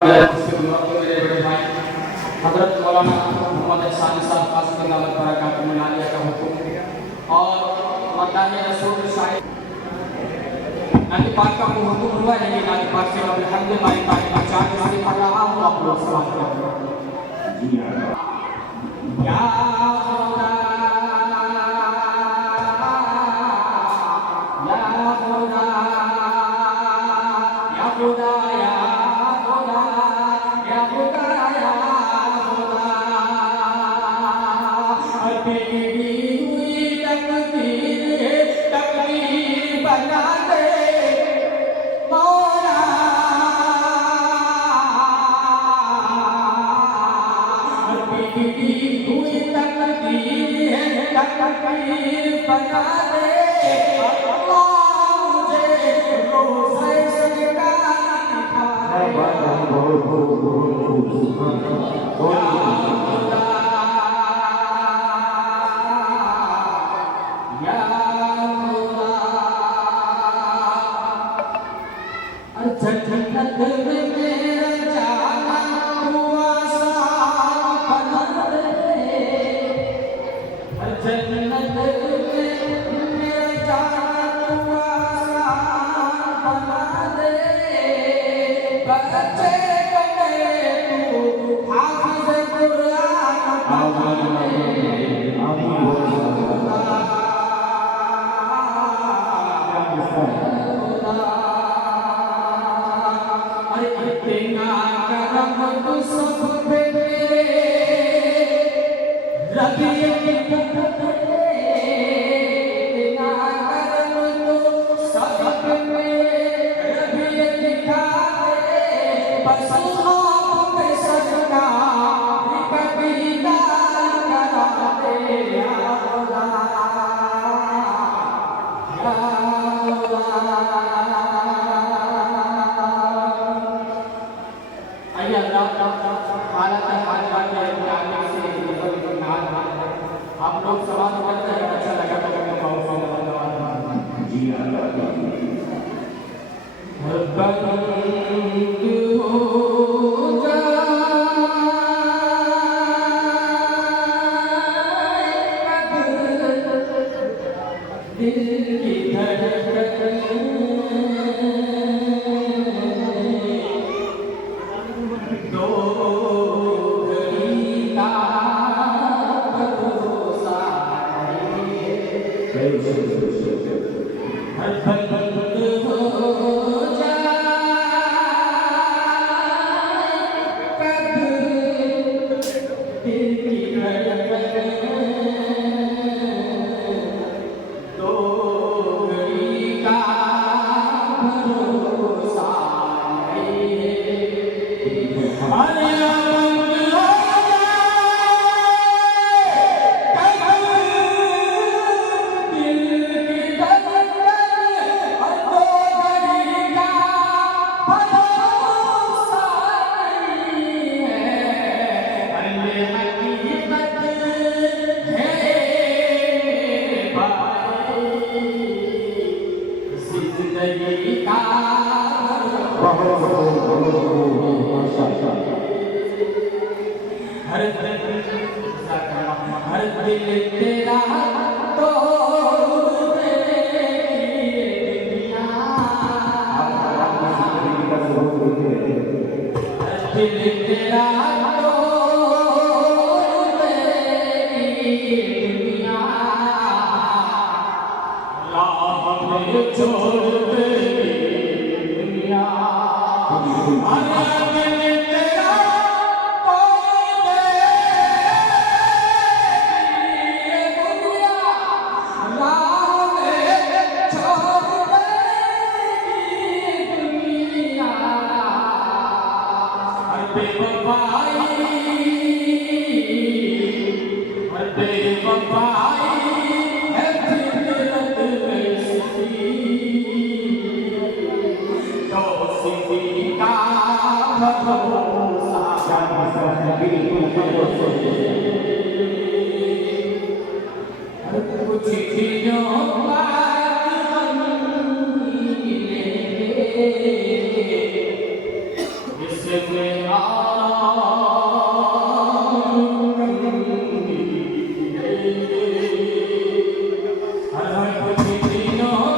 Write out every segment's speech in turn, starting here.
मेरे बड़े भाई हजरत मौलाना मोहम्मद एहसान साहब कासिम दामद बरकातहू में नालिया का हुक्म और मदाह रसूल शायद नाली पाक का हुक्म हुआ है कि नाली पाक से और हमद माई पाक का चार से पढ़ रहा हूं आप लोग समाज करें या खुदा आप लोग सवाल करते हैं अच्छा लगा तो मैं बहुत जी इसमें आराम हर कुछ दिनों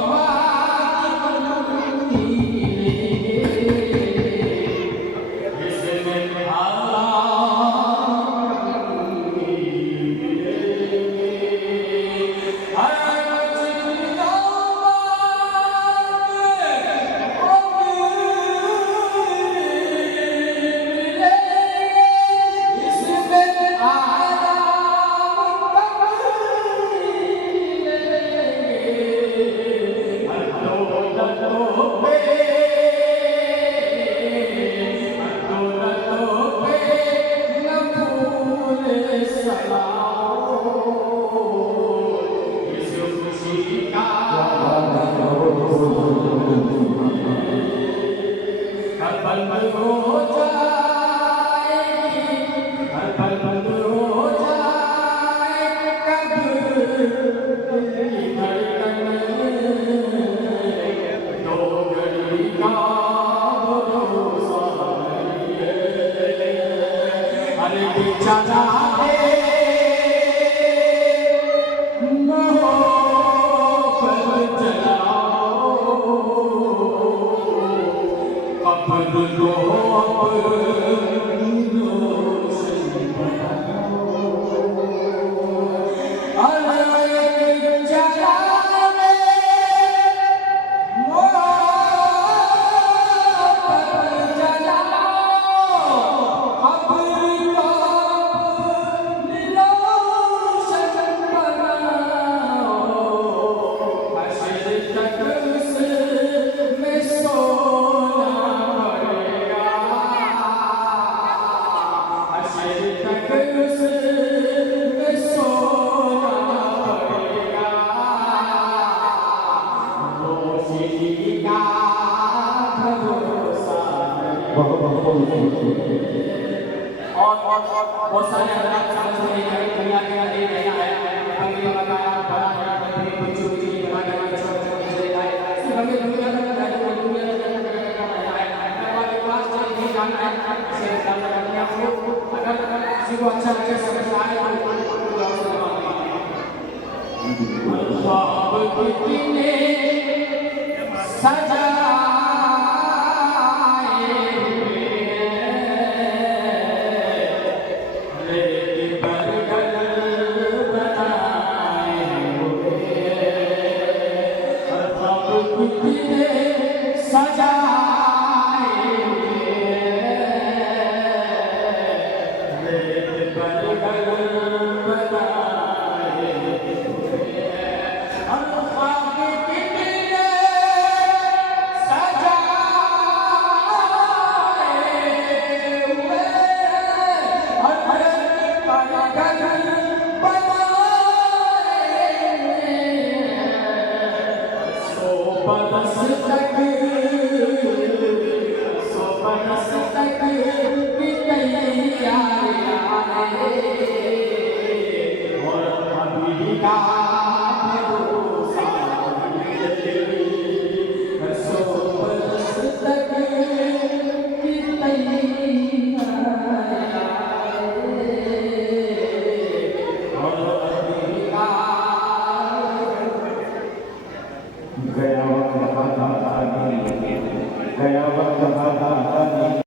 बाद इसमें बहुत सारे हालात समझ में नहीं आई दुनिया के दे देना है हमें लगाया बड़ा बड़ा अपने बच्चों के लिए बना के छोटे छोटे दे रहा है सिर्फ हमें दुनिया का दुनिया का है हमारे पास नहीं जाना है से जाना है आपको अगर किसी को अच्छा लगे समझ आए तो आपसे बात कितने सजा God.